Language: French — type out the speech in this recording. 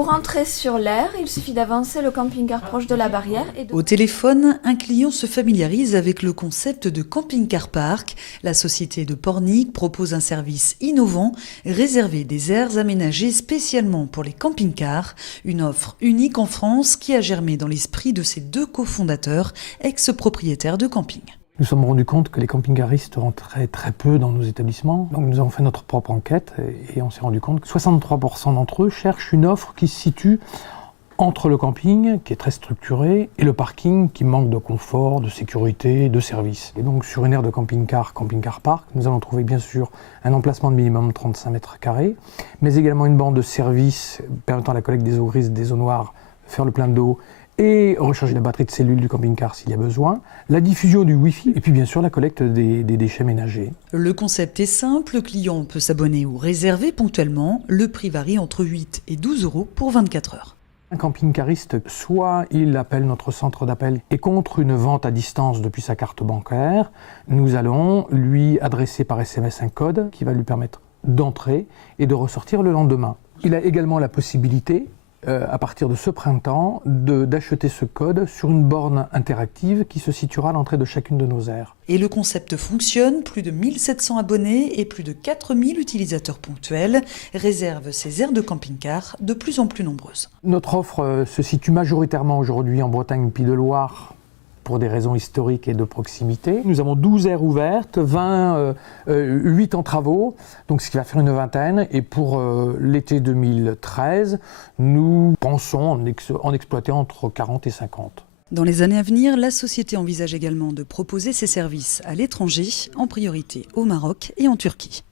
Pour entrer sur l'aire, il suffit d'avancer le camping-car proche de la barrière. Au téléphone, un client se familiarise avec le concept de camping-car park. La société de Pornic propose un service innovant, réserver des aires aménagées spécialement pour les camping-cars. Une offre unique en France qui a germé dans l'esprit de ses deux cofondateurs, ex-propriétaires de camping. Nous nous sommes rendus compte que les camping-caristes rentraient très peu dans nos établissements. Donc nous avons fait notre propre enquête et on s'est rendu compte que 63% d'entre eux cherchent une offre qui se situe entre le camping, qui est très structuré, et le parking, qui manque de confort, de sécurité, de service. Et donc sur une aire de camping-car park, nous allons trouver bien sûr un emplacement de minimum 35 mètres carrés, mais également une bande de service permettant la collecte des eaux grises, des eaux noires, faire le plein d'eau, et recharger la batterie de cellule du camping-car s'il y a besoin, la diffusion du Wi-Fi et puis bien sûr la collecte des déchets ménagers. Le concept est simple, le client peut s'abonner ou réserver ponctuellement. Le prix varie entre 8 et 12 € pour 24 heures. Un camping-cariste, soit il appelle notre centre d'appel et contre une vente à distance depuis sa carte bancaire, nous allons lui adresser par SMS un code qui va lui permettre d'entrer et de ressortir le lendemain. Il a également la possibilité à partir de ce printemps, d'acheter ce code sur une borne interactive qui se situera à l'entrée de chacune de nos aires. Et le concept fonctionne, plus de 1700 abonnés et plus de 4000 utilisateurs ponctuels réservent ces aires de camping-car de plus en plus nombreuses. Notre offre se situe majoritairement aujourd'hui en Bretagne, Pays de Loire, pour des raisons historiques et de proximité. Nous avons 12 aires ouvertes, 8 en travaux, donc ce qui va faire une vingtaine. Et pour l'été 2013, nous pensons en exploiter entre 40 et 50. Dans les années à venir, la société envisage également de proposer ses services à l'étranger, en priorité au Maroc et en Turquie.